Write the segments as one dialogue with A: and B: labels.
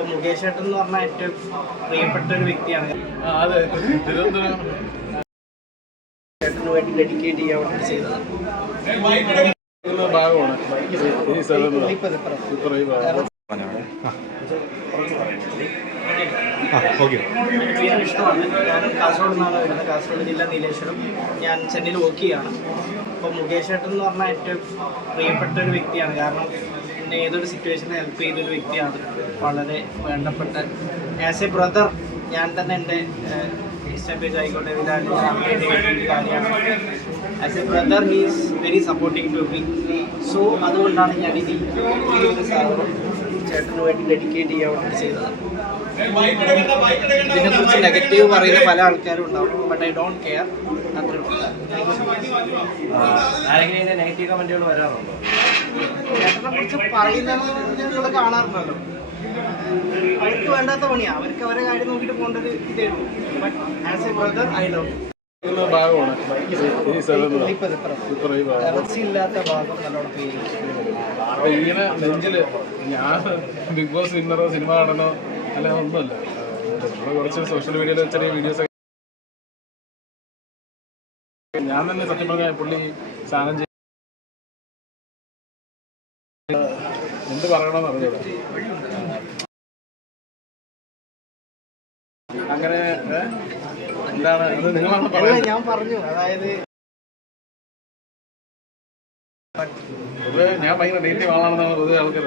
A: അപ്പൊ മുകേഷ് ഏട്ടൻ എന്ന് പറഞ്ഞ ഏറ്റവും പ്രിയപ്പെട്ട ഒരു വ്യക്തിയാണ്. ചേട്ടന് വേണ്ടി ഡെഡിക്കേറ്റ് ചെയ്യാൻ വേണ്ടി ചെയ്തതാണ്
B: ഭാഗമാണ്. ഈ സ്ഥലം
A: വിഷ്ണുവാണ് ഞാൻ കാസർഗോഡ് നിന്നാണ് വരുന്നത്. കാസർഗോഡ് ജില്ല നീലേശ്വരം. ഞാൻ ചെന്നൈയിൽ വർക്ക് ചെയ്യാണ് അപ്പോൾ മുകേഷ് ഏട്ടൻ എന്ന് പറഞ്ഞാൽ ഏറ്റവും പ്രിയപ്പെട്ട ഒരു വ്യക്തിയാണ്. കാരണം എന്നെ ഏതൊരു സിറ്റുവേഷനിൽ ഹെൽപ്പ് ചെയ്തൊരു വ്യക്തിയാണ്. വളരെ വേണ്ടപ്പെട്ട ആസ് എ ബ്രദർ ഞാൻ തന്നെ എന്റെ ഇൻസ്റ്റാ പേജ് ആയിക്കോട്ടെ as a brother he's very supporting to me so അതുകൊണ്ടാണ് ഞാൻ സാധനം ചേട്ടന് വേണ്ടി ഡെഡിക്കേറ്റ് ചെയ്യാൻ വേണ്ടി ചെയ്തതാണ് ഇതിനെക്കുറിച്ച് നെഗറ്റീവ് പറയുന്ന പല ആൾക്കാരും ഉണ്ടാവും ബട്ട് ഐ ഡോണ്ട് കെയർ
C: ആരെങ്കിലും ഇതിന്റെ നെഗറ്റീവ് കമന്റുകൾ വരാറുണ്ടോ?
A: ചേട്ടനെ കുറിച്ച് കാണാറുണ്ടല്ലോ. അവർക്ക് വേണ്ടാത്ത പണിയാ. അവർക്ക് അവരെ കാര്യം നോക്കിട്ട് പോകേണ്ട ഒരു ഇതേ but as a brother I love
B: ഇങ്ങനെ നെഞ്ചിൽ ഞാൻ ബിഗ് ബോസ് വിന്നറോ സിനിമ കാണണോ അല്ല ഒന്നുമല്ല. കുറച്ച് സോഷ്യൽ മീഡിയയിൽ ചെറിയ വീഡിയോസ് ഞാൻ തന്നെ സത്യം പറഞ്ഞ പുള്ളി സ്നാനം ചെയ്ത് എന്ത് പറയണമെന്ന് അറിഞ്ഞത് അങ്ങനെ? എന്താണ്? അത് നിങ്ങളാണ് പറയുന്നത്.
A: ഞാൻ പറഞ്ഞു. അതായത്
B: ഞാൻ ഭയങ്കര നെഗറ്റീവ് ആളാണെന്നാണ് പൊതുവെ ആൾക്കാർ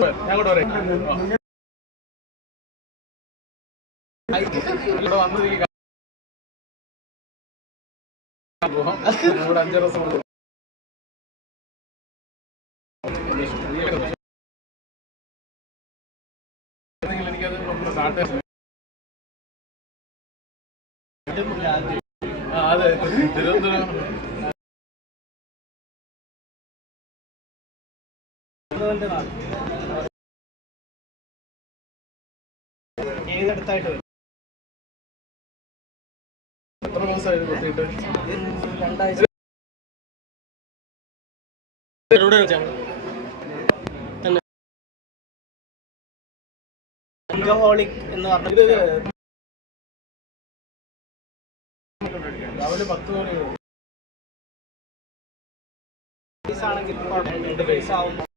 B: കൂടെ പറയാം ഇവിടെ വന്നത് ഈ അഞ്ചര ദിവസം എനിക്കത് സ്റ്റാർട്ട് അതെ തിരുവനന്തപുരം
A: ഏതടുത്തായിട്ട് വരും
B: എത്ര മാസമായിരുന്നു കുത്തിയിട്ട്
A: ഇത് രണ്ടാഴ്ച ആൽക്കഹോളിക് എന്ന് പറഞ്ഞത്
B: രാവിലെ പത്ത് മണി
A: ആണെങ്കിൽ ആവുമ്പോൾ